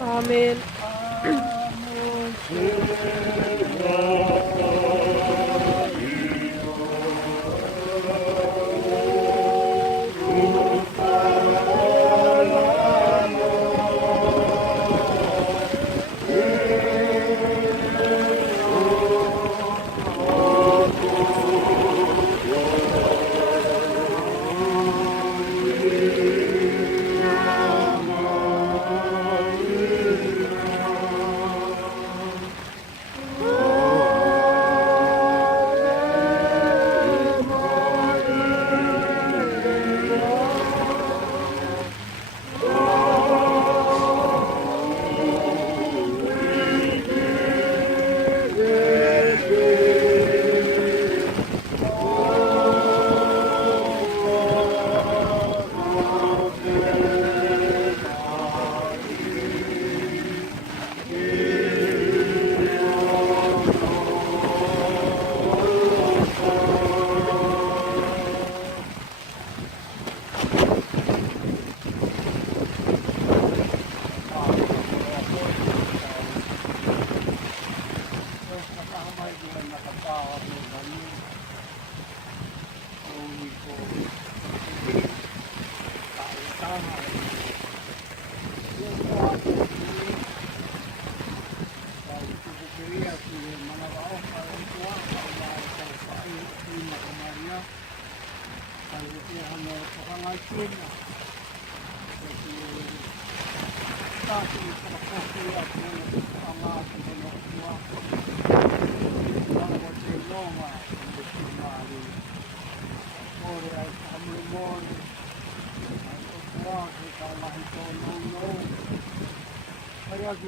Amen.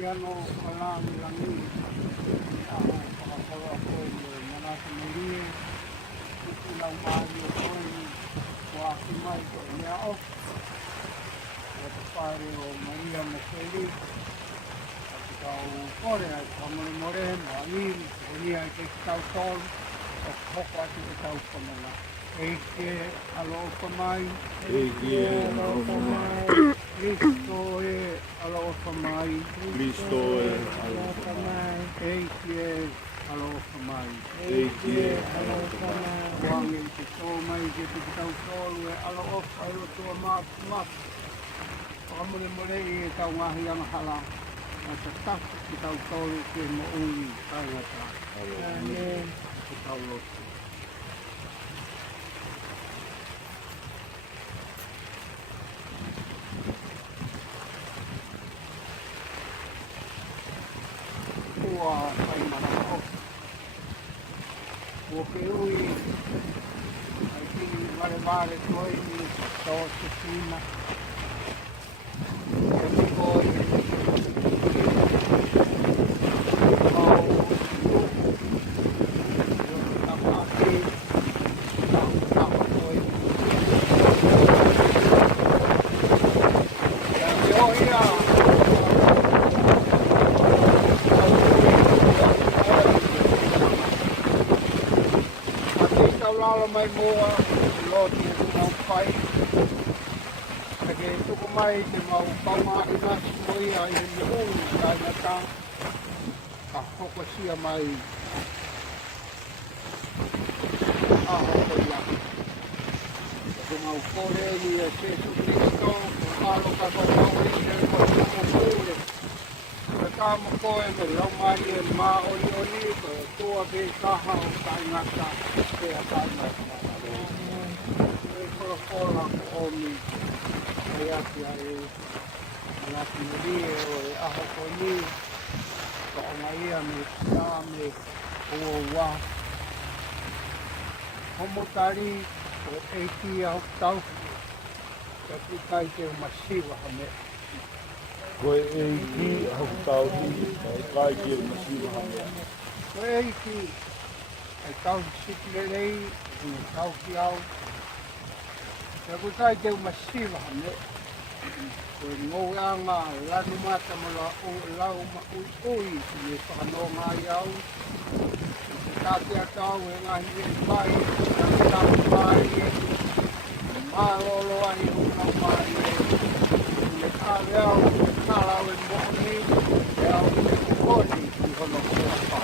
Ano alam langi ako pakapolo ako manasa muli ilang mayo ko wakimay ko niya o pare o Maria Mercedes at ikaw kore ay pamuli mahin niya ay ikaw tol at hokwa ikaw pamala Eke alo pamay alo pamay Cristo alo pamay Cristo alo pamay Eke alo pamay Eke alo pamay Wangin kito may kito ikaw tol alo tua mat pamuli ikaw ngahiyang halang at tak ikaw tol ke maungi kangata amen ikaw loto ay malako. Okay, ay pinibare-bare ko ay ito sa Sina. Kami ko ay may mua loti ng pai kaya ito kumay di mau pamainas mo ay yung kaya ka ako ko siya may ako ko yan kaya mau kore niya Jesus Cristo kalo ka ko pawin ko kumuli kamo ko ay malamay maoli tua be kaha kaya ngata kaya kaya Kola omi kaya ay anak ni o ako ko ni ko ngai ami kami owa homotari o eti au tau kasi kai te masiva hame ko eti au tau ni kai te masiva hame ko eti ai tau siklei ni tau kiau Aku kai te masiva hame ko ngoanga lanu mata mala o lau ma ui ni whakano ngai au Tati atau ngai pai tau pai malolo whai o ka whai e ka reo e ka rau e mōni e au e kōni i hono kua wha.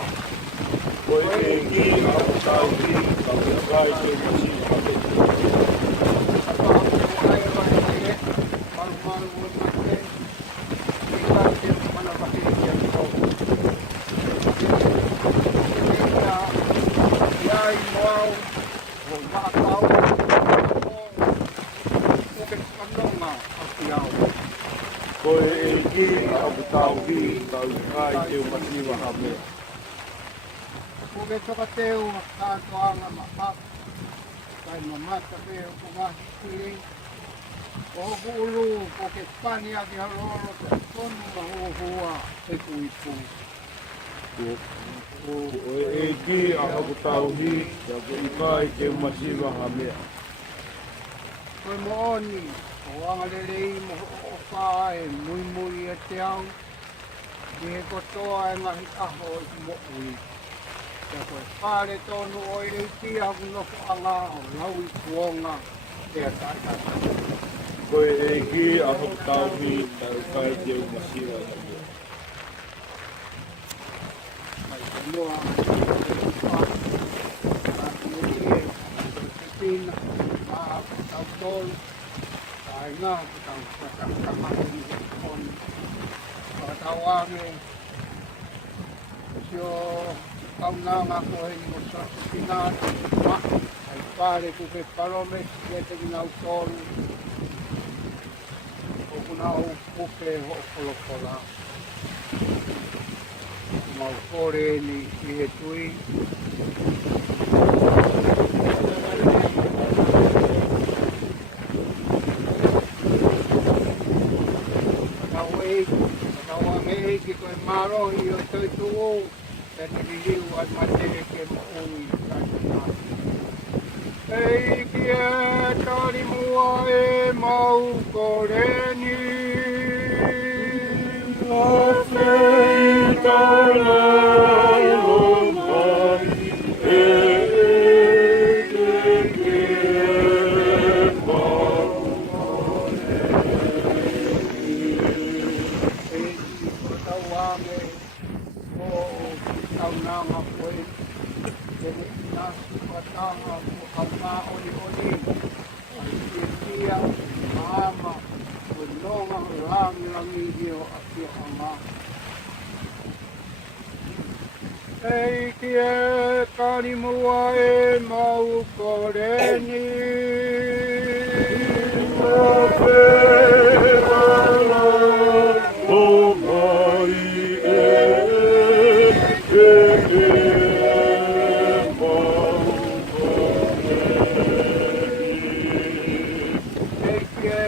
Koe e ki a o tau ki ka me kai te masi hake. Ka wha me wai wai e maru maru o mate i ka te mana wake i a kō. Iai moau o mākau Koe e ki a o tau ki ka u kai te masiwa hame. Ko me toka teo kātoanga maka, kai mamata peo ko ngahi tiri. O hoku ulu ko ke pani a ki haroro te tonu ma hua e kuipu. Koe e ki a o tau ki ka u kai te masiwa hame. Koe mo oni, o angalelei mo o wha e mui mui e te au. Ki he kotoa e ngahi aho i mo ui. Kia koe whare tonu o i reiti a kunoko anga o lau i kuonga te a taitata. Koe e ki a o tau ki ka u kai te masiwa hame. Mai te noa a te wha, a te e, te pina, a tau tolu, ai ngā te tau kakamahi ni te koni. A tau ame, sio kaunanga ko he ni mo sosu pinati, ma, ai pare ku ke parome, ke te minau tolu, o kuna o kuke ho kolokola. Mau kore ni i he tui. Tau ame eiki koe marohi o toi tuo, e te riu ai matere ke mo ui kātanati. Eiki e tari mua e mau koreni. Mawhei tala lomai e te ke maumone. Eiki ko tau ame o kaunanga koe. Tene nasi patanga ko kaunga oni oni. Ai tia maama ko nonga rangi rangi hio a kia anga. Eiki e kani mua e mau koreni. Mawhei tala lomai e te ke maumone. Eiki e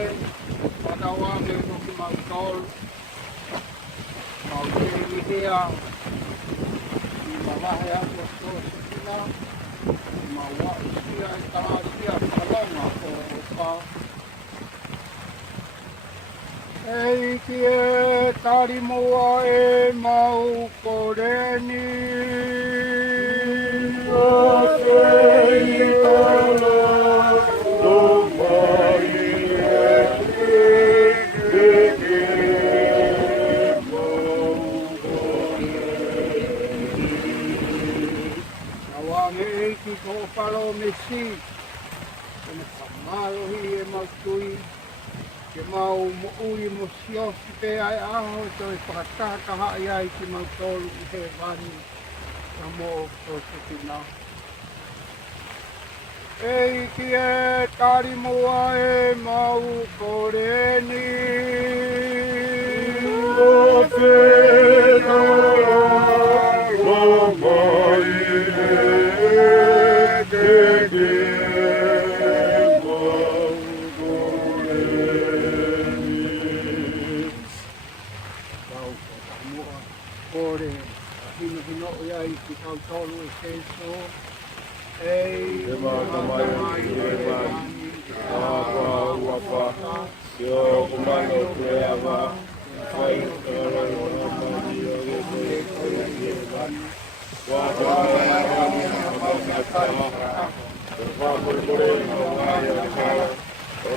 patawane no ki mau tolu. Mau tēmi hea. I malahe ato tō sikina. I mau wai sia e taha sia kalonga o wha. Eiki e tari moa e mau koreni. Mawhei tala lomai e te ke maumone. Awange eiki ko paro me si. Kena whamarohi e mau tui. Ke mau mo ui mo siosi pe ai aho toi whakataka hai ai ki mau tolu i he wani. Ka mo o tukina. Eiki e tari moa e mau koreni. Mawhei tala lomai e te ke maumone. Kau ko ka moa kore. Hino hino i ai ki kau tolu e keso. Ei, Te matamai e wani, apa uapa, yo kumano te ava, whai kara o mani o e koe koe e wani. Wapa e wani a wani a taha, e whakore kore no mai a kara, o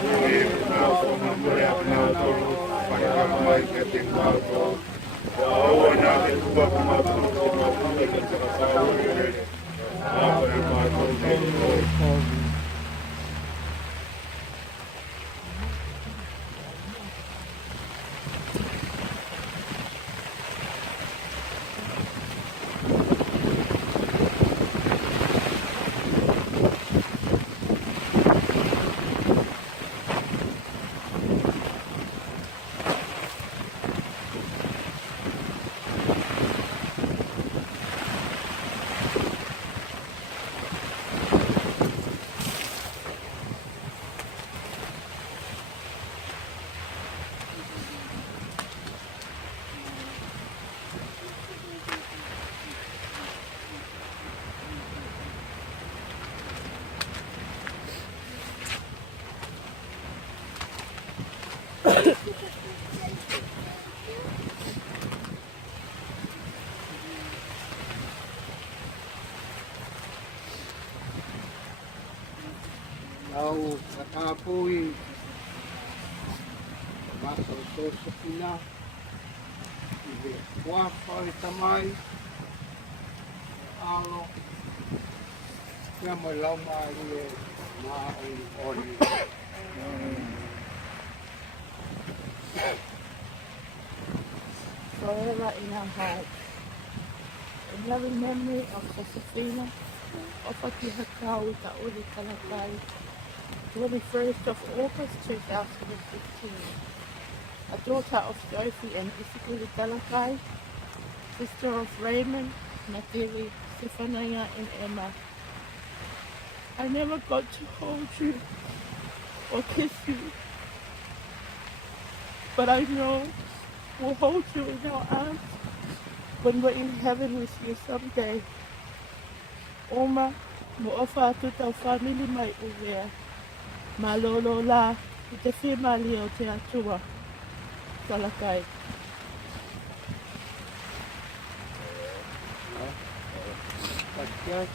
Au katapui maso Josefina ile wafa i tamai alo ia mai lau mai e ma oni. Forever in our heart. In loving memory of Josefina, Opaki Hakau Tauli Kalakai, 21st of August 2015. A daughter of Joyfie and Isikuli Kalakai, sister of Raymond, Natili, Stephania, and Emma. I never got to hold you or kiss you, but I know we'll hold you in our arms when we're in heaven with you someday. Oma, mo ofa atu tau family mai uwea. Malolo la, i te whimali o te atua. Kalakai. Pakiat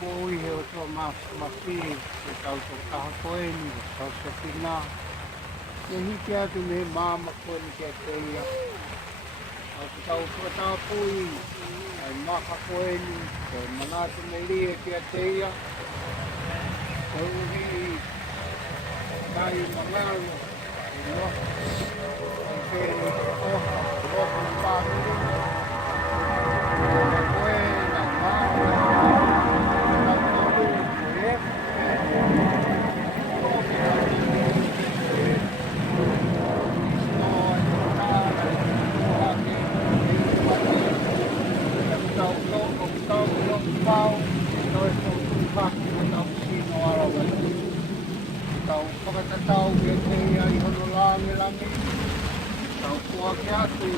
ko hi he o tō mawhi e tau tō kahakoeni o tau Sofina. E hiki atu me māma koeni kia te ia. Au te tau kua ai maka koeni, ko manatu me lia kia te ia. Ko uhi kai mangaru, e noho, e kēni oha, oha na pāmiru. Na koe, na māma, tau whakatatau ke te ia I hono langi. Tau kua ke atu,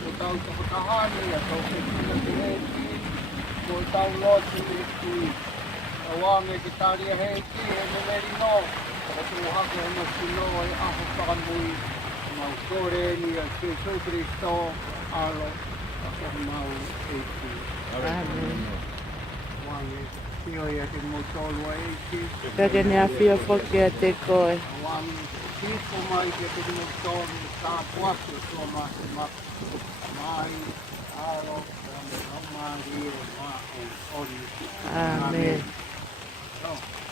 ko tau whakatahani, a tau whitina te heiti, ko tau lotu e kui. A wange ke tāria heiti, e meneri no, o tū hake hono sino e aho whakamui, mau kore ni a Jesu Christo, alo, a kohi mau heiti. Amen. Wange, tio ia te motolua heiti. Peke ne a whio whoki a te koe. Wange, tiko mai ke te motolu, tā puatu tō mai, alo, mai e ma o ori. Amen. Oh.